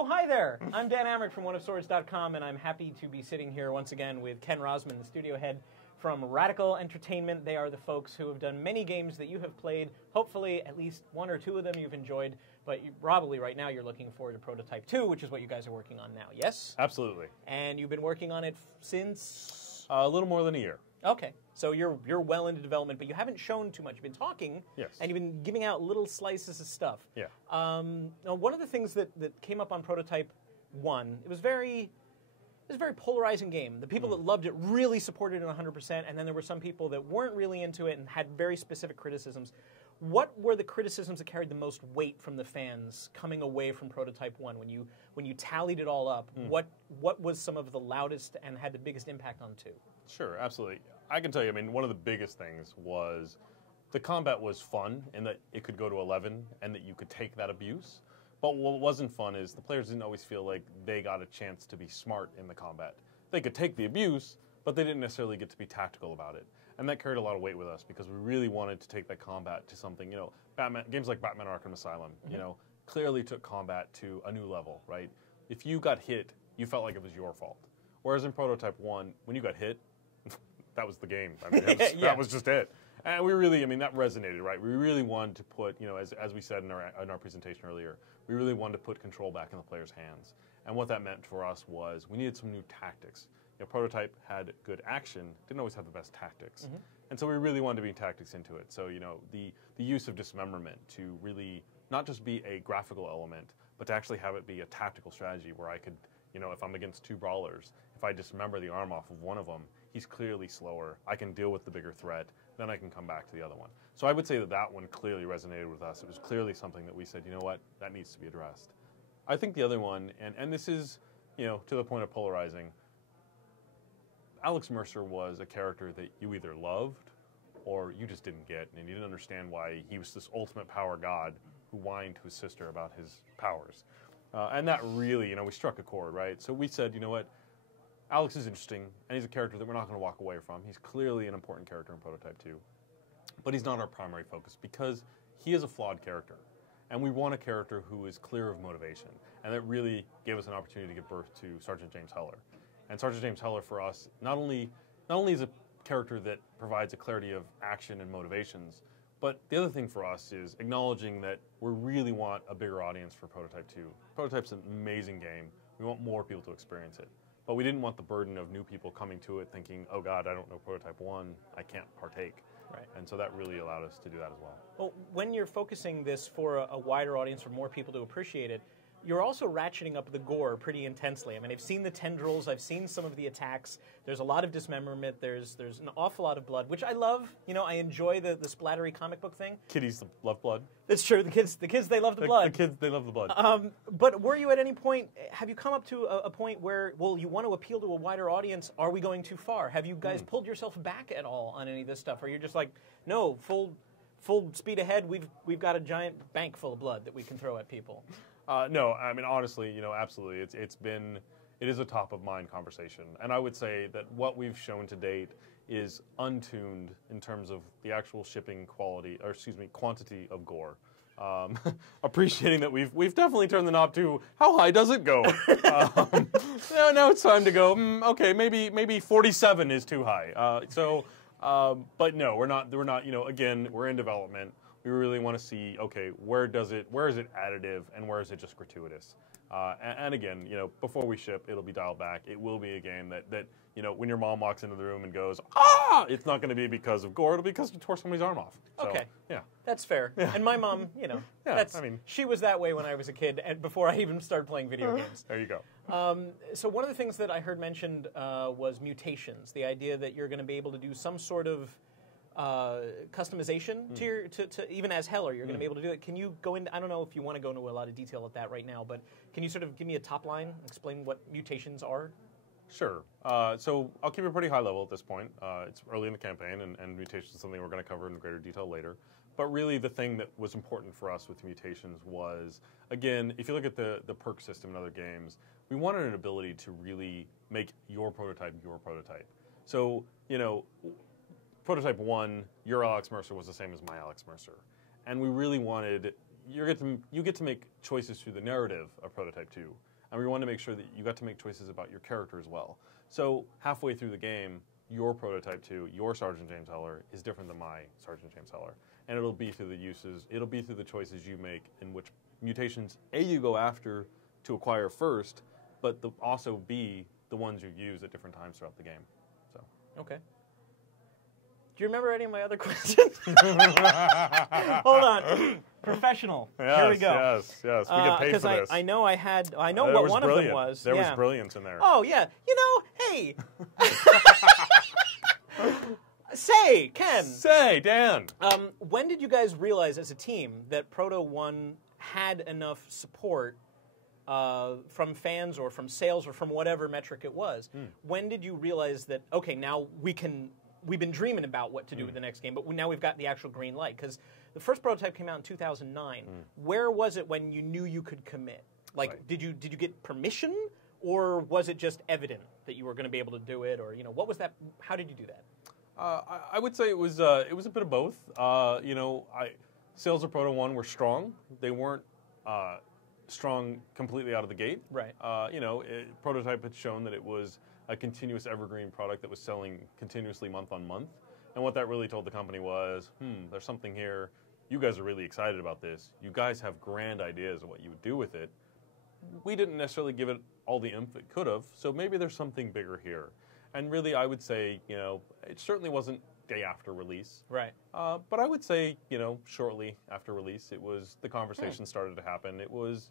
Oh, hi there. I'm Dan Amrick from oneofswords.com, and I'm happy to be sitting here once again with Ken Rosman, the studio head from Radical Entertainment. They are the folks who have done many games that you have played. Hopefully, at least one or two of them you've enjoyed, but probably right now you're looking forward to Prototype 2, which is what you guys are working on now, yes? Absolutely. And you've been working on it since? A little more than a year. Okay, so you're well into development, but you haven't shown too much. You've been talking, yes, and you've been giving out little slices of stuff. Yeah. Now, one of the things that came up on Prototype 1, it was a very polarizing game. The people that loved it really supported it 100%, and then there were some people that weren't really into it and had very specific criticisms. What were the criticisms that carried the most weight from the fans coming away from Prototype 1? When you tallied it all up, what was some of the loudest and had the biggest impact on 2? Sure, absolutely. I can tell you, I mean, one of the biggest things was the combat was fun in that it could go to 11 and that you could take that abuse. But what wasn't fun is the players didn't always feel like they got a chance to be smart in the combat. They could take the abuse, but they didn't necessarily get to be tactical about it. And that carried a lot of weight with us because we really wanted to take that combat to something, games like Batman Arkham Asylum, clearly took combat to a new level, right? If you got hit, you felt like it was your fault. Whereas in Prototype 1, when you got hit, that was the game. I mean, that was just it. And we really, that resonated, right? We really wanted to put, as we said in our presentation earlier, we really wanted to put control back in the player's hands. And what that meant for us was we needed some new tactics. Prototype had good action, didn't always have the best tactics. And so we really wanted to bring tactics into it. So, the use of dismemberment to really not just be a graphical element, but to actually have it be a tactical strategy where I could, if I'm against two brawlers, if I dismember the arm off of one of them, he's clearly slower. I can deal with the bigger threat. Then I can come back to the other one. So I would say that one clearly resonated with us. It was clearly something that we said, you know what, that needs to be addressed. I think the other one, and this is, to the point of polarizing, Alex Mercer was a character that you either loved or you just didn't get, and you didn't understand why he was this ultimate power god who whined to his sister about his powers. And that really, we struck a chord, right? So we said, you know what, Alex is interesting, and he's a character that we're not going to walk away from. He's clearly an important character in Prototype 2, but he's not our primary focus because he is a flawed character, and we want a character who is clear of motivation, and that really gave us an opportunity to give birth to Sergeant James Heller. And Sergeant James Heller, for us, not only is a character that provides a clarity of action and motivations, but the other thing for us is acknowledging that we really want a bigger audience for Prototype 2. Prototype's an amazing game. We want more people to experience it. But we didn't want the burden of new people coming to it thinking, oh God, I don't know Prototype 1, I can't partake. Right. And so that really allowed us to do that as well. Well, when you're focusing this for a wider audience, for more people to appreciate it, you're also ratcheting up the gore pretty intensely. I mean, I've seen the tendrils, I've seen some of the attacks. There's a lot of dismemberment. There's an awful lot of blood, which I love. I enjoy the splattery comic book thing. Kiddies love blood. That's true. The kids, they love the blood. The kids, they love the blood. But were you at any point, have you come up to a point where, well, you want to appeal to a wider audience? Are we going too far? Have you guys pulled yourself back at all on any of this stuff? Or you're just like, no, full speed ahead. We've got a giant bank full of blood that we can throw at people. No, honestly, absolutely. It is a top of mind conversation. And I would say that what we've shown to date is untuned in terms of the actual shipping quantity of gore. Appreciating that we've definitely turned the knob to how high does it go? Now it's time to go, okay, maybe 47 is too high. But no, we're not, again, we're in development. We really want to see, okay, where is it additive and where is it just gratuitous? And again, before we ship, it'll be dialed back. It will be a game that when your mom walks into the room and goes, ah, it's not going to be because of gore. It'll be because you tore somebody's arm off. So, okay. Yeah. That's fair. Yeah. And my mom, she was that way when I was a kid and before I even started playing video games. There you go. So one of the things that I heard mentioned was mutations, the idea that you're going to be able to do some sort of customization to even as Heller, you're going to be able to do it. Can you go into, I don't know if you want to go into a lot of detail at that right now, but can you sort of give me a top line, explain what mutations are? Sure. So I'll keep it pretty high level at this point. It's early in the campaign, and mutations is something we're going to cover in greater detail later. But really the thing that was important for us with mutations was, again, if you look at the perk system in other games, we wanted an ability to really make your prototype your prototype. So, Prototype 1, your Alex Mercer was the same as my Alex Mercer. And we really wanted, you get to make choices through the narrative of Prototype 2, and we want to make sure that you got to make choices about your character as well. So halfway through the game, your Prototype 2, your Sergeant James Heller, is different than my Sergeant James Heller, and it'll be through the choices you make in which mutations you go after to acquire first, but also B, the ones you use at different times throughout the game. So. Okay. Do you remember any of my other questions? Hold on. Professional. Yes, Here we go. Yes. We get paid for this. I know what one of them was. There was brilliance in there. Oh, yeah. Hey. Say, Ken. Say, Dan. When did you guys realize as a team that Proto 1 had enough support from fans or from sales or from whatever metric it was? When did you realize that, okay, now we've been dreaming about what to do with the next game, but now we've got the actual green light? Because the first prototype came out in 2009. Where was it when you knew you could commit? Like, Right. did you get permission, or was it just evident that you were going to be able to do it? Or what was that? How did you do that? I would say it was a bit of both. Sales of Proto 1 were strong. They weren't strong completely out of the gate. Right. Prototype had shown that it was a continuous evergreen product that was selling continuously month on month. And what that really told the company was, there's something here. You guys are really excited about this. You guys have grand ideas of what you would do with it. We didn't necessarily give it all the oomph it could have, so maybe there's something bigger here. And really, I would say, it certainly wasn't day after release. Right. But I would say, shortly after release, the conversation started to happen. It was,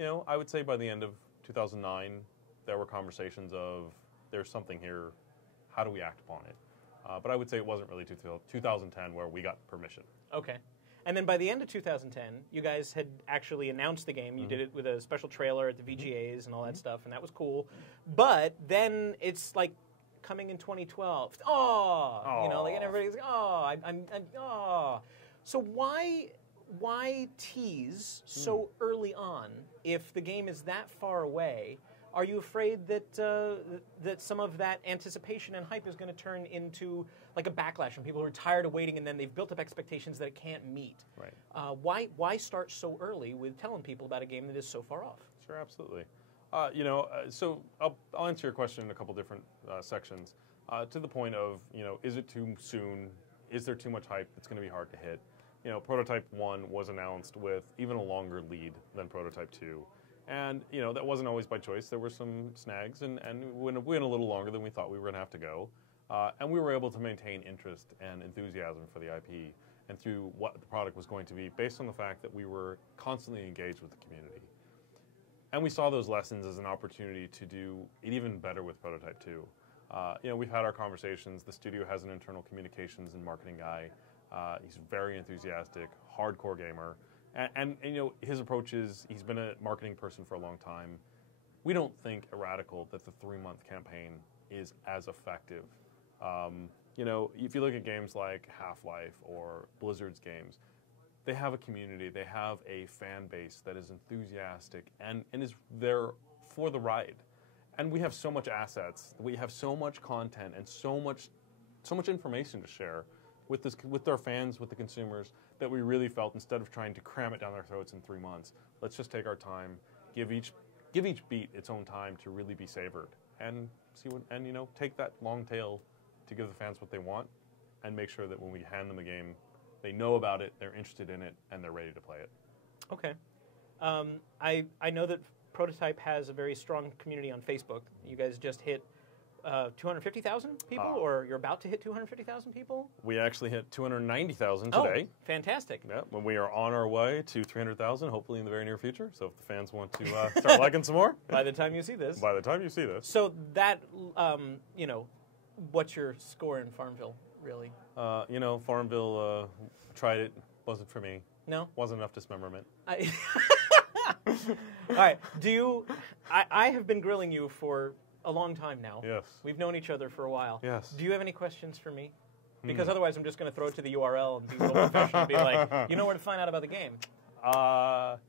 I would say by the end of 2009, there were conversations of, there's something here, how do we act upon it? But I would say it wasn't really 2010 where we got permission. Okay. And then by the end of 2010, you guys had actually announced the game. You did it with a special trailer at the VGAs and all that stuff, and that was cool. But then it's like coming in 2012. And everybody's like, I'm. So why tease so early on if the game is that far away? Are you afraid that that some of that anticipation and hype is going to turn into like a backlash from people who are tired of waiting and then they've built up expectations that it can't meet? Right. Why start so early with telling people about a game that is so far off? Sure, absolutely. So I'll answer your question in a couple different sections. To the point of, is it too soon? Is there too much hype that's going to be hard to hit? Prototype 1 was announced with even a longer lead than Prototype 2. And, that wasn't always by choice. There were some snags, and we went a little longer than we thought we were going to have to go. And we were able to maintain interest and enthusiasm for the IP and through what the product was going to be based on the fact that we were constantly engaged with the community. And we saw those lessons as an opportunity to do it even better with Prototype 2. We've had our conversations. The studio has an internal communications and marketing guy. He's very enthusiastic, hardcore gamer. And his approach is, he's been a marketing person for a long time. We don't think radical that the 3-month campaign is as effective. If you look at games like Half-Life or Blizzard's games, they have a community, they have a fan base that is enthusiastic and is there for the ride. And we have so much assets, we have so much content and so much information to share with our fans, with the consumers, that we really felt instead of trying to cram it down their throats in 3 months, let's just take our time, give each beat its own time to really be savored, and take that long tail to give the fans what they want, and make sure that when we hand them a game, they know about it, they're interested in it, and they're ready to play it. Okay. I know that Prototype has a very strong community on Facebook. You guys just hit 250,000 people, or you're about to hit 250,000 people? We actually hit 290,000 today. Oh, fantastic. Yeah, when we are on our way to 300,000, hopefully in the very near future. So if the fans want to start liking some more. By the time you see this. By the time you see this. So that, what's your score in Farmville, really? Farmville, tried it, wasn't for me. No? Wasn't enough dismemberment. All right, I have been grilling you for a long time now. Yes. We've known each other for a while. Yes. Do you have any questions for me? Because otherwise I'm just going to throw it to the URL and be real professional and be like, you know where to find out about the game.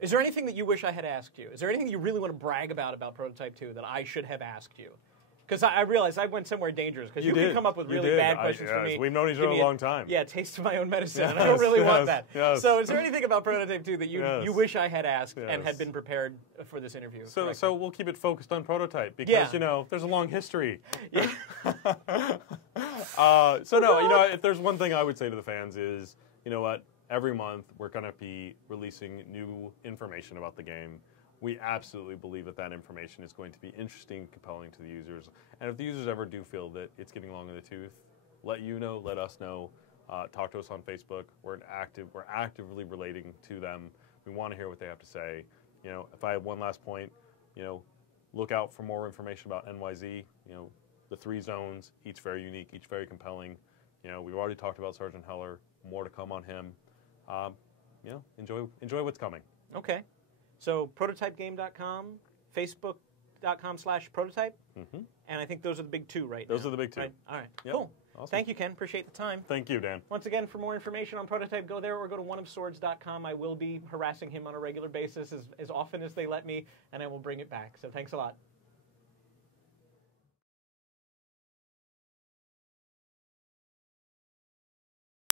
Is there anything that you wish I had asked you? Is there anything you really want to brag about Prototype 2 that I should have asked you? Because I realized I went somewhere dangerous. Because you did. can come up with You really did. bad questions for Yes, me. we've known each other a long time. Yeah, taste of my own medicine. and I Yes, don't really want yes, that. yes. So is there anything about Prototype 2 that you Yes. wish I had asked and had Yes. been prepared for this interview? So we'll keep it focused on Prototype because Yeah. there's a long history. Yeah. So no, if there's one thing I would say to the fans is, you know what? Every month we're going to be releasing new information about the game. We absolutely believe that information is going to be interesting, compelling to the users. And if the users ever do feel that it's getting long in the tooth, let us know. Talk to us on Facebook. We're actively relating to them. We want to hear what they have to say. If I have one last point, look out for more information about NYZ. The 3 zones, each very unique, each very compelling. We've already talked about Sergeant Heller. More to come on him. Enjoy what's coming. Okay. So prototypegame.com, facebook.com/prototype, and I think those are the big 2 right now. Those are the big 2. Right? All right. Yep. Cool. Awesome. Thank you, Ken. Appreciate the time. Thank you, Dan. Once again, for more information on Prototype, go there or go to oneofswords.com. I will be harassing him on a regular basis as often as they let me, and I will bring it back. So thanks a lot.